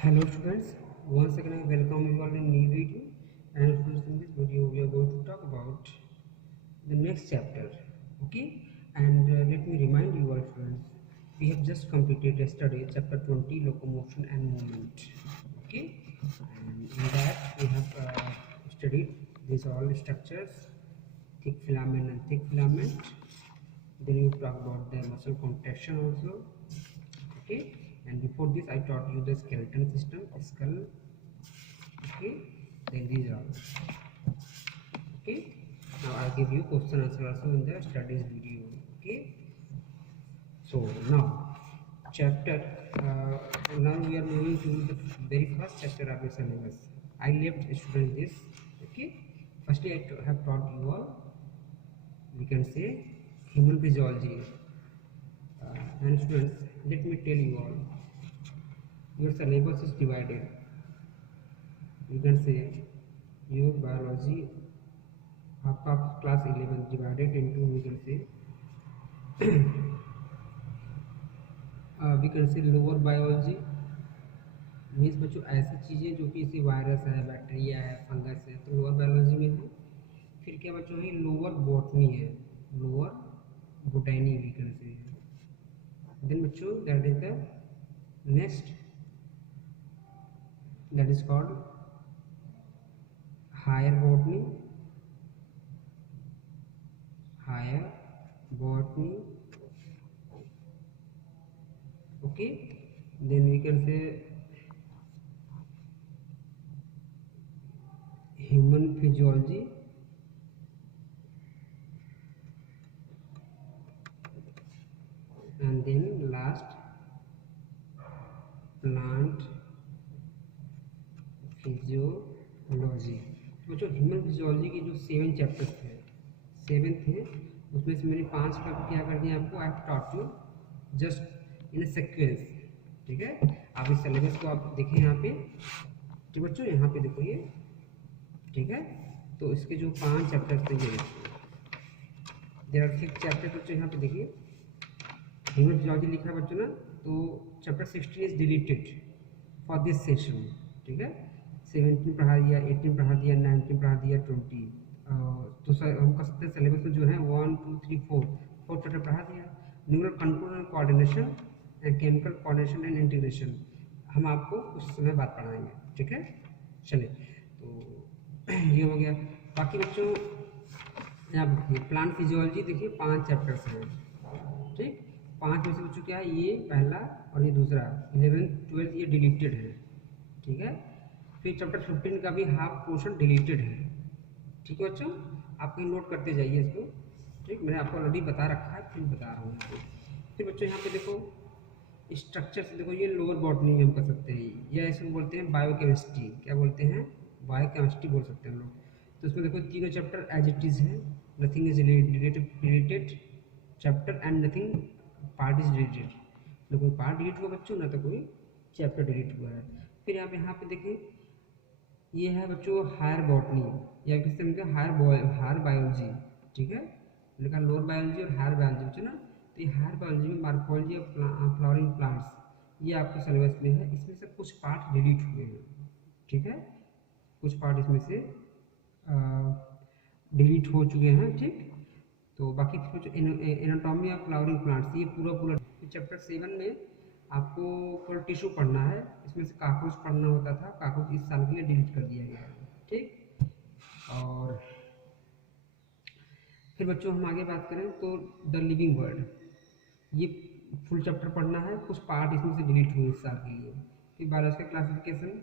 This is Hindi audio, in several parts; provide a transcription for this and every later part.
Hello students, once again I welcome you all in new video. And students, in this video we are going to talk about the next chapter. Okay, and let me remind you all students, we have just completed yesterday chapter 20, locomotion and movement. Okay, and in that we have studied these all structures, thick filament and thick filament. Then you talk about the muscle contraction also. Okay, and before this I taught you the skeleton system, skull. Okay, then these are okay. Now I give you question answer also in the studies video. Okay, so now chapter now we are moving to the very first chapter of the syllabus. I left student this. Okay, firstly have taught you all, we can say, human physiology. And students, let me tell you all, your syllabus is divided. You can say your biology आपका class 11 divided into, we can say lower biology means बच्चों ऐसी चीज़ें जो कि इसी वायरस है, बैक्टीरिया है, फंगस है, तो लोअर बायोलॉजी में है। फिर क्या बच्चों है, लोअर बॉटनी है, lower botany we can say. Then बच्चों that is the next, that is called higher botany, higher botany. okay, then we can say human physiology, and then last plant physiology. तो जो ह्यूमन फिजियोलॉजी के जो 7 चैप्टर्स थे, 7 थे, उसमें से मैंने 5 का क्या कर दिया आपको, I have taught you just in sequence. ठीक है, आप इस सिलेबस को आप देखें यहाँ पे। ठीक बच्चों, यहाँ पे देखो ये, ठीक है। तो इसके जो 5 चैप्टर्स थे ये देयर आर 6 चैप्टर। बच्चों यहाँ पे देखिए ह्यूमन फिजियोलॉजी लिखा है बच्चों ना, तो chapter 16 is deleted for this session. ठीक है, 17 पढ़ा दिया, 18 पढ़ा दिया, 19 पढ़ा दिया, 20। तो हम कर सकते हैं सिलेबस में जो है 1 2 3 4 चैप्टर पढ़ा दिया। Neural control and coordination and chemical coordination and integration हम आपको कुछ समय बाद पढ़ाएंगे। ठीक है, चलिए, तो ये हो गया। बाकी बच्चों यहाँ देखिए प्लांट फिजियोलॉजी, देखिए 5 चैप्टर्स हैं। ठीक, 5 में से बच्चों क्या है, ये पहला और ये दूसरा, 11 12 ये डिलीटेड है। ठीक है, फिर चैप्टर 15 का भी हाफ पोर्शन डिलीटेड है। ठीक है बच्चों, आप कहीं नोट करते जाइए इसको। ठीक, मैंने आपको ऑलरेडी बता रखा है, फिर बता रहा हूँ। फिर बच्चों यहाँ पे देखो स्ट्रक्चर से, देखो ये लोअर बॉटनी हम कर सकते हैं, या इसको बोलते हैं बायोकेमिस्ट्री। क्या बोलते हैं, बायोकेमिस्ट्री बोल सकते हैं हम लोग। तो इसमें देखो तीनों चैप्टर एज इट इज़ है, nothing is related chapter and nothing part is deleted. ना कोई पार्ट डिलीट हुआ बच्चों, ना तो कोई चैप्टर डिलीट हुआ है। फिर आप यहाँ पे देखें, ये है बच्चों हायर बॉटनी, या किससे मिलते हैं हायर बायोलॉजी। ठीक है, लिखा लोअर बायोलॉजी और हायर बायोलॉजी बच्चों ना। तो ये हायर बायोलॉजी में मार्फोलॉजी ऑफ फ्लावरिंग प्लांट्स, ये आपके सिलेबस में है। इसमें से कुछ पार्ट डिलीट हुए हैं। ठीक है, कुछ पार्ट इसमें से डिलीट हो चुके हैं। ठीक, तो बाकी कुछ एनाटॉमी ऑफ फ्लावरिंग प्लांट्स, ये पूरा चैप्टर 7 में आपको कोल टिश्यू पढ़ना है। इसमें से काकरोच पढ़ना होता था, काकरोच इस साल के लिए डिलीट कर दिया गया है। ठीक, और फिर बच्चों हम आगे बात करें तो द लिविंग वर्ल्ड, ये फुल चैप्टर पढ़ना है, कुछ पार्ट इसमें से डिलीट हुए इस साल के लिए। फिर बायोलॉजिकल क्लासिफिकेशन,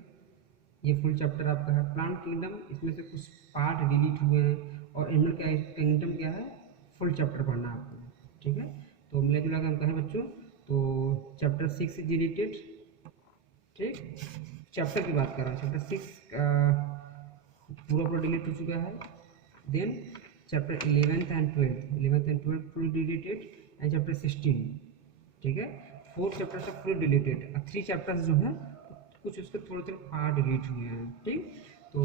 ये फुल चैप्टर आपका है। प्लांट किंगडम, इसमें से कुछ पार्ट डिलीट हुए हैं। और एनिमल किंगडम क्या है, फुल चैप्टर पढ़ना है आपको। ठीक है, तो मिला जुला के हम कहें बच्चों, तो चैप्टर 6 इज डिलीटेड। ठीक, चैप्टर की बात कर रहा हूँ, चैप्टर 6 पूरा डिलीट हो चुका है। Then chapter 11th and 12th full deleted, and chapter 16। ठीक है, 4 चैप्टर्स फुल डिलीटेड, 3 चैप्टर्स जो हैं कुछ उसके थोड़े पार्ट डिलीट हुए हैं। ठीक, तो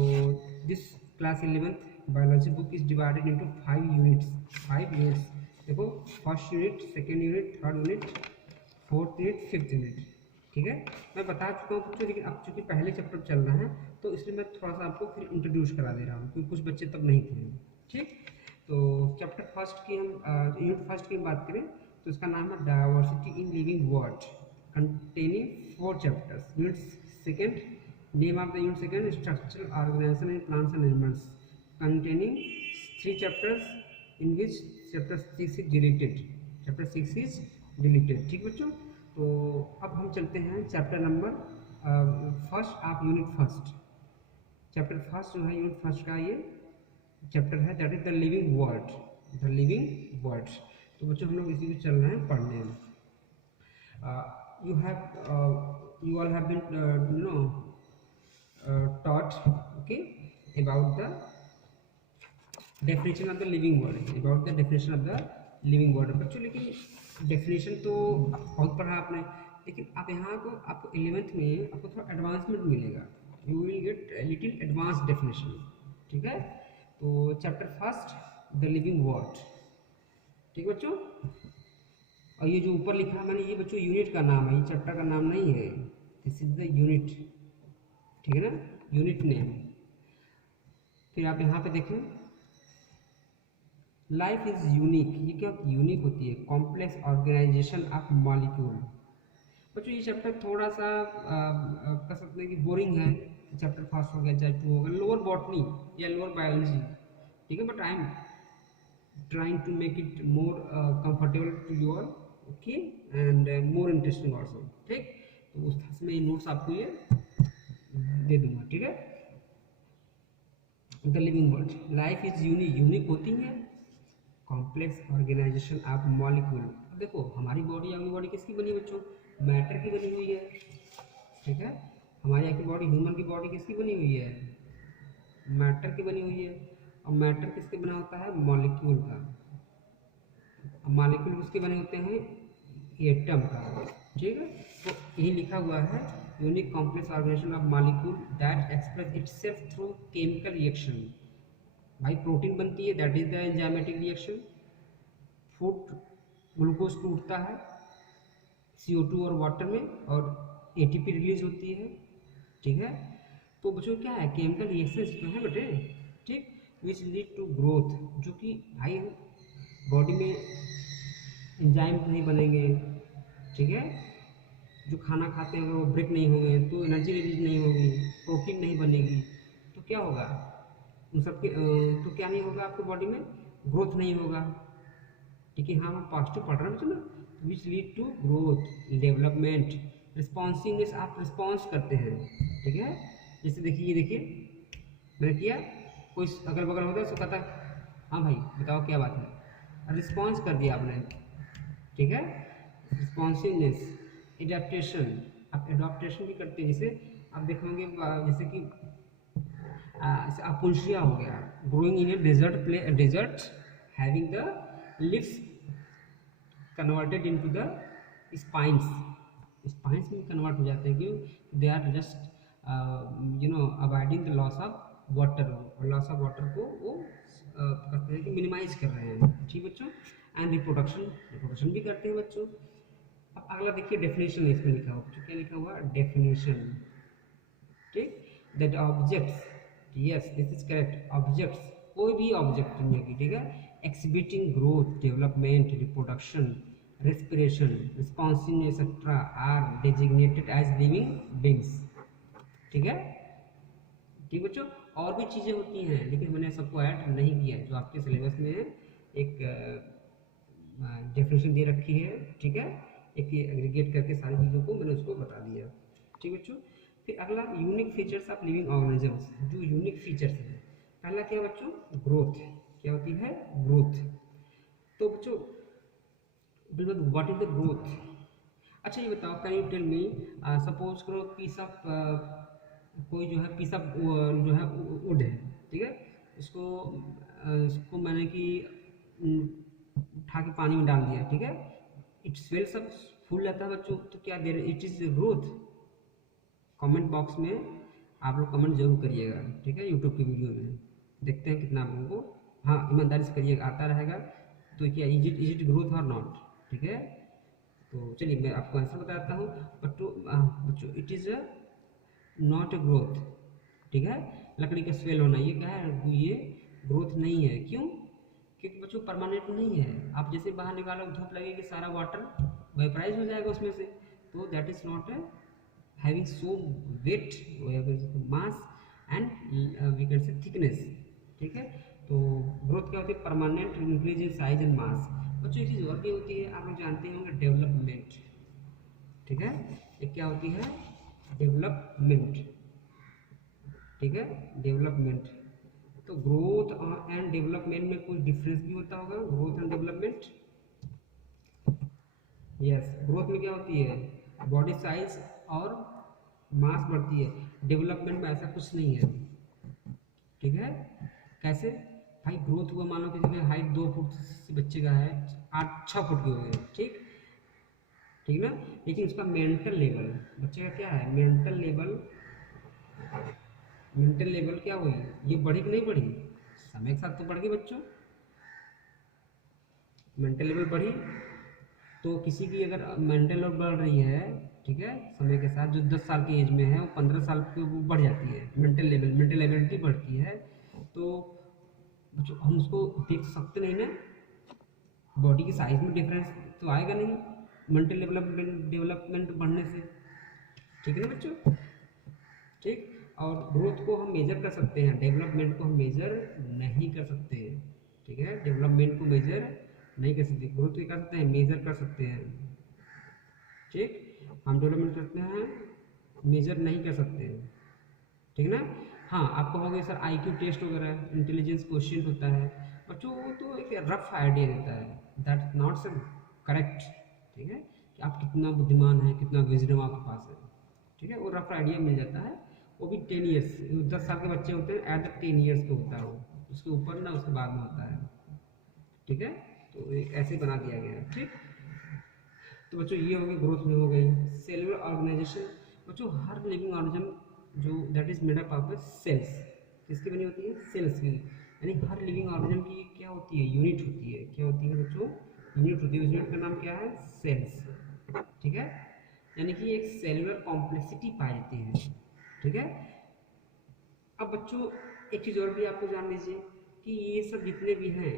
this class 11th biology book is divided into 5 units. 5 units देखो, first unit, second unit, third unit, fourth unit, fifth unit. ठीक है, मैं बता चुका हूँ बच्चों, लेकिन अब चूंकि पहले चैप्टर चल रहा है तो इसलिए मैं थोड़ा सा आपको फिर इंट्रोड्यूस करा दे रहा हूँ, क्योंकि कुछ बच्चे तब नहीं थे। ठीक, तो चैप्टर फर्स्ट की हम यूनिट फर्स्ट की बात करें तो इसका नाम है diversity in living world containing 4 chapters. Unit second, name of the unit second structural organisation in plants and animals containing 3 chapters in which chapter 6 is deleted, chapter 6 is deleted। ठीक बच्चों, तो अब हम चलते हैं chapter number first of unit first. Chapter first जो है यूनिट फर्स्ट का ये चैप्टर है, that is the living world, the living world. तो बच्चों हम लोग इसी को चल रहे हैं पढ़ने में। you all have been taught okay about the definition of the living world, about the definition of the living world बच्चों। लेकिन डेफिनेशन तो बहुत पढ़ा आपने, लेकिन आप यहाँ को आपको 11th में आपको थोड़ा एडवांसमेंट मिलेगा, you will get little advance definition. ठीक है, तो chapter first the living world. ठीक है बच्चों, और ये जो ऊपर लिखा है मैंने, ये बच्चों यूनिट का नाम है, ये चैप्टर का नाम नहीं है, दिस इज द यूनिट। ठीक है ना, यूनिट नेम। फिर आप यहाँ पे देखें, लाइफ इज यूनिक, ये क्या यूनिक होती है, कॉम्प्लेक्स ऑर्गेनाइजेशन ऑफ मॉलिक्यूल। बच्चों ये चैप्टर थोड़ा सा कह सकते हैं कि बोरिंग है, चैप्टर फर्स्ट हो गया चाहे 2 हो गया, लोअर बॉटनी या लोअर बायोलॉजी। ठीक है, but I am trying to make it more comfortable to you all, okay, and more interesting also. ठीक, तो उसमें नोट्स आपको ये दे दूंगा। ठीक है, the living world, life is unique, unique होती है, कॉम्प्लेक्स ऑर्गेनाइजेशन ऑफ मॉलिक्यूल। अब देखो हमारी बॉडी, आपकी बॉडी किसकी बनी है बच्चों, मैटर की बनी हुई है। ठीक है, हमारी आपकी बॉडी, ह्यूमन की बॉडी किसकी बनी हुई है, मैटर की बनी हुई है। और मैटर किसके बना होता है, मॉलिक्यूल का। मॉलिक्यूल किसके बने होते हैं, एटम का। ठीक है, तो यही लिखा हुआ है, unique complex organization of molecule that express itself through chemical reaction. भाई प्रोटीन बनती है, that is the enzymatic reaction. Food, glucose टूटता है CO2 और वाटर में, और ATP रिलीज होती है। ठीक है, तो बच्चों क्या है, केमिकल रिएक्शंस तो है बेटे। ठीक, विच लीड टू ग्रोथ, जो कि भाई बॉडी में एंजाइम नहीं बनेंगे। ठीक है, जो खाना खाते हैं अगर वो ब्रेक नहीं होंगे तो एनर्जी रिलीज नहीं होगी, प्रोटीन नहीं बनेगी, तो क्या होगा उन सबके, तो क्या नहीं होगा, आपके बॉडी में ग्रोथ नहीं होगा। ठीक है, हाँ हम पॉजिटिव पढ़ रहे हैं ना, which lead to growth, development, responsiveness, आप रिस्पॉन्स करते हैं। ठीक है, जैसे देखिए, ये देखिए मैंने किया, कोई अगल बगल होता है उसको कहता है हाँ भाई बताओ क्या बात है, रिस्पॉन्स कर दिया आपने। ठीक है, रिस्पॉन्सिवनेस, एडेप्टेशन, आप एडॉप्टेशन भी करते हैं, जैसे आप देखोगे जैसे कि अपुंशिया हो गया, growing in a desert desert having the leaves converted into the spines, spines में कन्वर्ट हो जाते हैं, क्यों, they are just avoiding the loss of water, और लॉस ऑफ वाटर को वो कहते हैं कि मिनिमाइज कर रहे हैं। ठीक बच्चों, एंड रिप्रोडक्शन भी करते हैं बच्चों। अब अगला देखिए डेफिनेशन, इसमें लिखा हुआ, क्या लिखा हुआ, डेफिनेशन। ठीक, that objects, yes this is correct, objects, कोई भी ऑब्जेक्ट दुनिया की, ठीक है, exhibiting growth, development, reproduction, respiration, responsiveness, etc. are designated as living beings। ठीक है, ठीक बच्चों, और भी चीज़ें होती हैं लेकिन मैंने सबको ऐड नहीं किया है, जो आपके सिलेबस में है, एक डेफिनेशन दे रखी है। ठीक है, एक एग्रीगेट करके सारी चीज़ों को मैंने उसको बता दिया। ठीक बच्चों, फिर अगला unique features of living organisms, जो यूनिक फीचर्स हैं, पहला क्या बच्चों, ग्रोथ, क्या होती है, ग्रोथ। तो बच्चों व्हाट इज द ग्रोथ। अच्छा ये बताओ, can you tell me, suppose करो पीस ऑफ, कोई जो है पीस ऑफ जो है वुड है, ठीक है, इसको मैंने कि उठा के पानी में डाल दिया, ठीक है, इट स्वेल्स अप, फूल जाता है बच्चों, तो क्या there it is growth. Comment box में आप लोग कमेंट जरूर करिएगा। ठीक है, यूट्यूब की वीडियो में देखते हैं कितना आप लोगों को, हाँ ईमानदारी से करिएगा, आता रहेगा तो क्या इज इट ग्रोथ और नॉट। ठीक है, तो चलिए मैं आपको आंसर बताता हूँ। बच्चों it is a not a growth, ठीक है। लकड़ी का स्वेल होना ये क्या है, ये ग्रोथ नहीं है। क्यों? क्योंकि बच्चों परमानेंट नहीं है। आप जैसे बाहर निकालो, धूप लगेगी, सारा वाटर वेपराइज हो जाएगा उसमें से, तो that is not a having so weight mass and we can say thickness, ठीक है। तो ग्रोथ क्या होती है, permanent increase in size and mass. बच्चों एक चीज़ और भी होती है, आप लोग जानते होंगे, डेवलपमेंट, ठीक है। एक क्या होती है, डेवलपमेंट, ठीक है, डेवलपमेंट। तो ग्रोथ एंड डेवलपमेंट में कुछ डिफरेंस भी होता होगा, growth and development. Yes, growth में क्या होती है, बॉडी साइज और मास बढ़ती है। डेवलपमेंट में ऐसा कुछ नहीं है, ठीक है। कैसे भाई, ग्रोथ हुआ, मानो किसी की हाइट 2 फुट से बच्चे का है 8-6 फुट की हो गई, ठीक ठीक ना। लेकिन उसका मेंटल लेवल बच्चे का क्या है, मेंटल लेवल क्या हुई, ये बढ़ी कि नहीं बढ़ी, समय के साथ तो बढ़ गई बच्चों। मेंटल लेवल बढ़ी, तो किसी की अगर मेंटल लेवल बढ़ रही है, ठीक है, समय के साथ, जो 10 साल की एज में है वो 15 साल की वो बढ़ जाती है, मेंटल एबिलिटी बढ़ती है। तो जो हम उसको देख सकते नहीं ना, बॉडी की साइज में डिफरेंस तो आएगा नहीं मेंटल डेवलपमेंट बढ़ने से, ठीक है ना बच्चों, ठीक। और ग्रोथ को हम मेजर कर सकते हैं, डेवलपमेंट को हम मेजर नहीं कर सकते हैं, ठीक है। डेवलपमेंट को मेजर नहीं कर सकते, ग्रोथ को कर सकते हैं, मेजर कर सकते हैं, ठीक। हम डेवलपमेंट करते हैं, मेजर नहीं कर सकते हैं, ठीक ना। हाँ, आप कहोगे सर आईक्यू टेस्ट वगैरह इंटेलिजेंस क्वेश्चन होता है बच्चों, वो तो एक रफ आइडिया देता है, दैट नॉट सर करेक्ट, ठीक है, कि आप कितना बुद्धिमान है, कितना विजडम आपके पास है, ठीक है। वो रफ आइडिया मिल जाता है, वो भी 10 ईयर्स, 10 साल के बच्चे होते हैं, एट द 10 ईयर्स का होता है वो, उसके ऊपर ना उसके बाद में होता है, ठीक है। तो एक ऐसे बना दिया गया है, ठीक। तो बच्चों ये हो गई, ग्रोथ में हो गई। सेलुलर ऑर्गेनाइजेशन, बच्चों हर लिविंग ऑर्गेनिज्म जो that is made up of cells, किसकी बनी होती है, सेल्स की, यानी हर लिविंग ऑर्गेनिज्म की क्या होती है, यूनिट होती है, क्या होती है बच्चों, यूनिट होती है, उस यूनिट का नाम क्या है, सेल्स, ठीक है। यानी कि एक सेलुलर कॉम्प्लेक्सिटी पाई जाती है, ठीक है। अब बच्चों एक चीज़ और भी आपको जान लीजिए कि ये सब जितने भी हैं,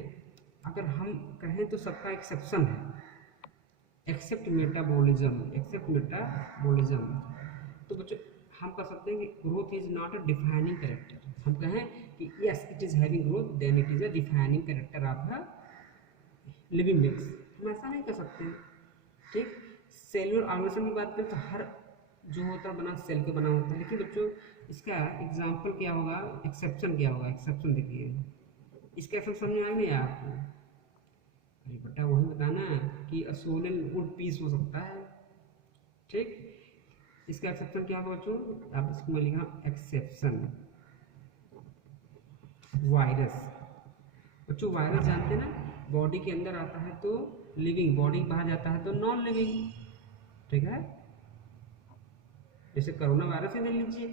अगर हम कहें तो सबका एक्सेप्शन है, एक्सेप्ट मेटाबॉलिज्म। तो बच्चों हम कह सकते हैं कि growth is not a defining character. हम कहें कि yes it is having growth, then it is a defining character of a living beings, हम ऐसा नहीं कर सकते, ठीक। सेलुलर ऑर्गेनिज्म की बात करें तो हर जो होता है बना सेल का बना होता है, लेकिन बच्चों इसका एग्जाम्पल क्या होगा, एक्सेप्शन क्या होगा, एक्सेप्शन देखिए, इसका एक्सेप्शन समझ में नहीं आया आपको, अरे बेटा वही बताना कि अ सोलन वुड पीस हो सकता है, ठीक। इसका एक्सेप्शन क्या होगा बच्चों, आप इसको मैं लिख रहा हूँ एक्सेप्शन, वायरस। बच्चों वायरस जानते हैं ना, बॉडी के अंदर आता है तो लिविंग, बॉडी बाहर जाता है तो नॉन लिविंग, ठीक है। जैसे कोरोना वायरस ही ले लीजिए,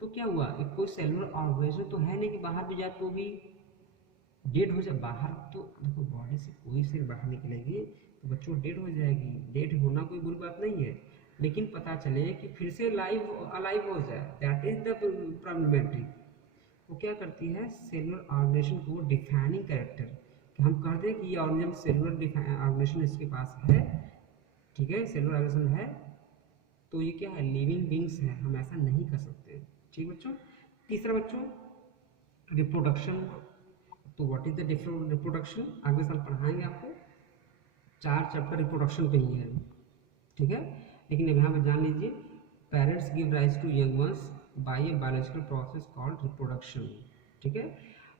तो क्या हुआ, एक कोई सेलुलर ऑर्गेनिज्म तो है नहीं कि बाहर भी जाए तो भी डेड हो जाए, बाहर तो देखो बॉडी से कोई सेल बाहर निकलेगी तो बच्चों डेड हो जाएगी, डेड होना कोई बुरी बात नहीं है, लेकिन पता चले कि फिर से लाइव अलाइव हो जाए, दैट इज द प्रॉब्लमेटिक। वो क्या करती है, सेलुलर ऑर्गेनाइजेशन को डिफाइनिंग कैरेक्टर, कि हम कहते हैं कि ये ऑर्गेनिज्म सेलुलर ऑर्गेनाइजेशन इसके पास है, ठीक है, सेलुलर ऑर्गेनाइजेशन है, तो ये क्या है, लिविंग बींग्स है, हम ऐसा नहीं कर सकते, ठीक बच्चों। तीसरा बच्चों रिप्रोडक्शन, तो व्हाट इज द रिप्रोडक्शन, अगले साल पढ़ाएंगे आपको, 4 चैप्टर रिप्रोडक्शन पे ही है, ठीक है। लेकिन अब यहाँ पर जान लीजिए, parents give rise to young ones by a biological process called reproduction, ठीक है।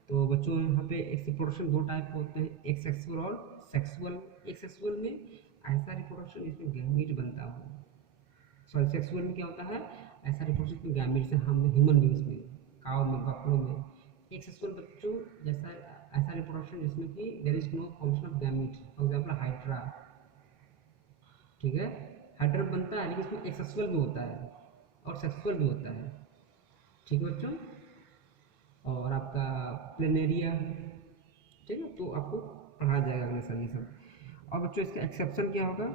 तो बच्चों यहाँ पे एक रिप्रोडक्शन 2 टाइप के होते हैं, एक सेक्सुअल और सेक्सुअल। एक सेक्सुअल में ऐसा रिप्रोडक्शन जिसमें गैमीट बनता हो, सॉरी सेक्सुअल में क्या होता है, ऐसा रिप्रोडक्शन जिसमें गैमीट से, हम ह्यूमन बींग्स में, काव में, बफलो में। एक सेक्सुअल बच्चों जैसा ऐसा रिप्रोडक्शन जिसमें कि there is no formation of gamete, for example hydra, ठीक है। हाइड्रा बनता है लेकिन इसमें एक्सेक्सुअल भी होता है और सेक्सुअल भी होता है, ठीक है बच्चों। और आपका प्लेनेरिया, ठीक है, तो आपको पढ़ाया जाएगा अगले साल ये सब। और बच्चों इसका एक्सेप्शन क्या होगा,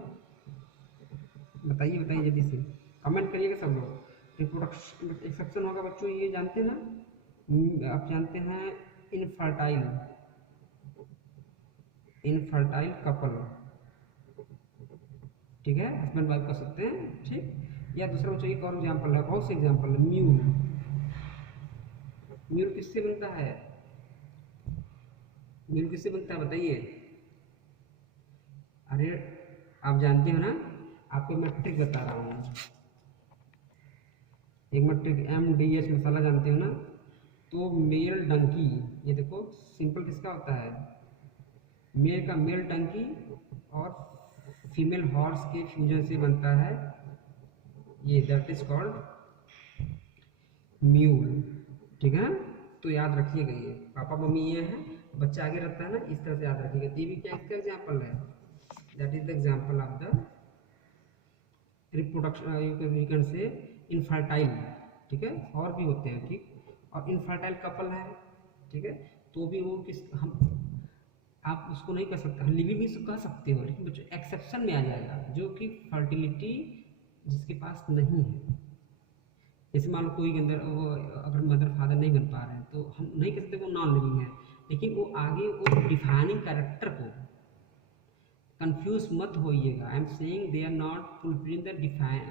बताइए बताइए जल्दी से, कमेंट करिएगा सब लोग। रिप्रोडक्शन एक्सेप्शन होगा बच्चों, ये जानते हैं ना, आप जानते हैं इनफर्टाइल, इनफर्टाइल कपल, ठीक है, हस्बैंड वाइफ कर सकते हैं, ठीक। या दूसरा बच्चों एक और एग्जाम्पल है, बहुत से एग्जाम्पल है, म्यूल, म्यूल किससे बनता है, म्यूल किससे बनता है बताइए। अरे आप जानते हो ना, आपको मैं ट्रिक बता रहा हूँ, एक मैं ट्रिक, MDH मसाला जानते हो ना, तो मेल डंकी, ये देखो सिंपल किसका होता है, मेल का मेल डंकी और फीमेल हॉर्स के फ्यूजन से बनता है ये, दैट इज कॉल्ड म्यूल, ठीक है। तो याद रखिएगा, ये पापा मम्मी ये है, बच्चा आगे रहता है ना, इस तरह से याद रखिएगा। तो ये भी क्या इसका एग्जाम्पल है, that is the example of the reproduction, you can say infertile, ठीक है, और भी होते हैं, ठीक। और इनफर्टाइल कपल है, ठीक है, तो भी वो किस हम, आप उसको नहीं कर सकते, लिविंग भी कह सकते हो, लेकिन बच्चों एक्सेप्शन में आ जाएगा, जो कि फर्टिलिटी जिसके पास नहीं है। जैसे मान लो कोई के अंदर वो अगर मदर फादर नहीं बन पा रहे हैं, तो हम नहीं कह सकते वो नॉन लिविंग है, लेकिन वो आगे वो डिफाइनिंग कैरेक्टर को, कंफ्यूज मत होइएगा, I am saying they are not fulfilling the define,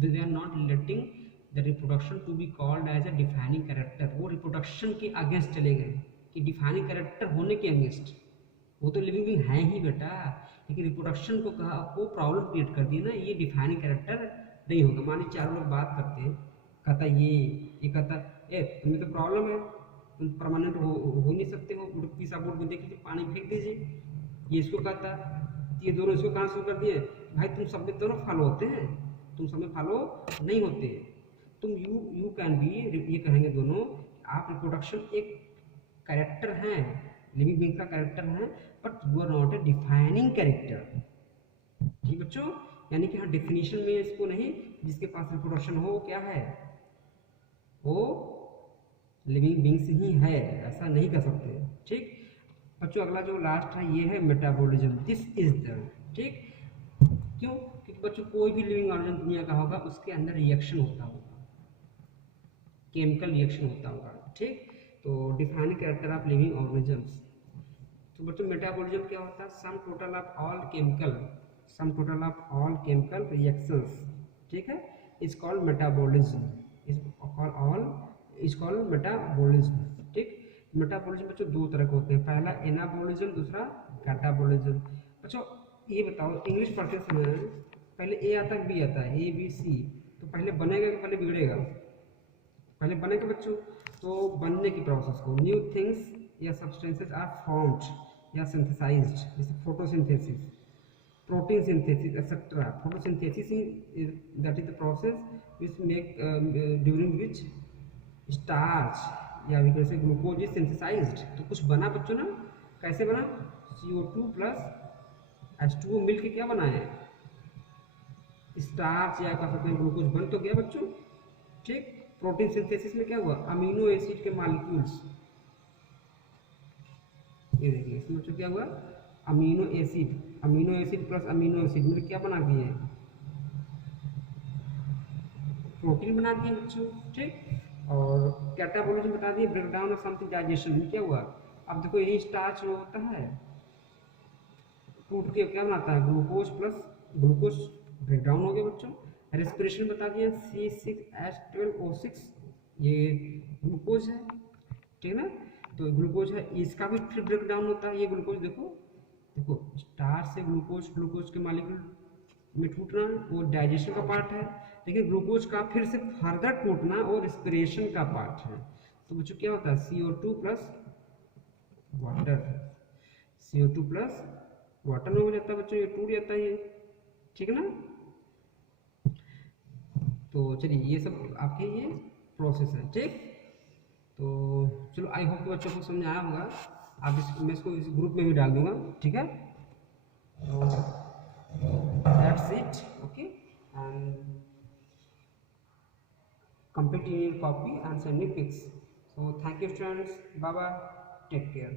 they are not letting the reproduction to be called as a defining character. वो रिप्रोडक्शन के अगेंस्ट चले गए कि डिफाइनिंग कैरेक्टर होने के अगेंस्ट, वो तो लिविंग बीइंग है ही बेटा, लेकिन रिप्रोडक्शन को कहा को प्रॉब्लम क्रिएट कर दी ना, ये डिफाइनिंग कैरेक्टर नहीं होगा। मान लीजिए चारों लोग बात करते हैं, कहता ये कहता ए तुम्हें तो प्रॉब्लम है, तुम परमानेंट हो नहीं सकते हो, पीसा बोर्ड में देखिए पानी फेंक दीजिए, ये इसको कहता, ये दोनों इसको कहाँ शुरू कर दिए, भाई तुम सब में दोनों फॉलो होते हैं, तुम सब में फॉलो नहीं होते, तुम यू कैन बी, ये कहेंगे दोनों, आप रिप्रोडक्शन एक कैरेक्टर हैं, लिविंग बीइंग का कैरेक्टर है, but you are not a defining character, ठीक बच्चों। यानी कि हाँ डेफिनेशन में इसको नहीं, जिसके पास रिप्रोडक्शन हो क्या है, वो लिविंग बीइंग्स ही है, ऐसा नहीं कर सकते, ठीक बच्चों। अगला जो लास्ट है ये है मेटाबॉलिज्म, दिस इज द, ठीक, क्यों, क्योंकि बच्चों कोई भी लिविंग ऑर्गेनिज्म दुनिया का होगा, उसके अंदर रिएक्शन होता होगा, केमिकल रिएक्शन होता होगा, ठीक। तो defining character of living organisms, तो बच्चों मेटाबॉलिज्म क्या होता है, sum total of all chemical, sum total of all chemical reactions, ठीक है, is called metabolism, is called all, is called metabolism, ठीक। मेटाबॉलिज्म बच्चों दो तरह के होते हैं, पहला एनाबॉलिज्म, दूसरा कैटाबॉलिज्म। बच्चों ये बताओ, इंग्लिश पढ़ते समय पहले ए आता है बी आता है, ABC, तो पहले बनेगा कि पहले बिगड़ेगा, पहले बनेगा बच्चों। तो बनने की प्रोसेस को न्यू थिंग्स या सब्सटेंसेस आर फॉर्म्ड या सिंथेसाइज्ड, जैसे photosynthesis, protein synthesis etcetera. Photosynthesis that is the process which make during which starch या we can say glucose is synthesized. तो कुछ बना बच्चों ना, कैसे बना, CO2 प्लस H2O मिल के क्या बना है, स्टार्च या कह सकते हैं ग्लूकोज बन तो गया बच्चों, ठीक। प्रोटीन सिंथेसिस में क्या हुआ, अमीनो एसिड के मॉलिक्यूल्स, ये देखिए इसमें बच्चों क्या हुआ, amino acid plus amino acid मिल क्या बना दिए, प्रोटीन बना दिए बच्चों, ठीक। और कैटाबॉलिज्म बता दिए, ब्रेकडाउन ऑफ समथिंग डाइजेशन में क्या हुआ, अब देखो यही स्टार्च जो होता है टूट के क्या बनाता है, ग्लूकोज प्लस ग्लूकोज ब्रेकडाउन हो गया बच्चों। रेस्पिरेशन बता दिया, C6H12O6, ये ग्लूकोज है, ठीक है ना, तो ग्लूकोज है, इसका भी फिर ब्रेकडाउन होता है, ये ग्लूकोज देखो देखो स्टार्च से ग्लूकोज, ग्लूकोज के मॉलिक्यूल में टूटना वो डाइजेशन का पार्ट है, लेकिन ग्लूकोज का फिर से फर्दर टूटना वो रेस्पिरेशन का पार्ट है। तो बच्चों क्या होता है, CO2 plus water, CO2 plus water में हो जाता है बच्चों, ये टूट जाता है ये, ठीक है ना। तो चलिए ये सब आपके ये प्रोसेस है, ठीक। तो चलो आई होप कि बच्चों को समझ आया होगा, आप मैं इसको इस ग्रुप में भी डाल दूंगा, ठीक है। That's it, okay, and complete in your copy and send me pics. So thank you students, bye bye, take care.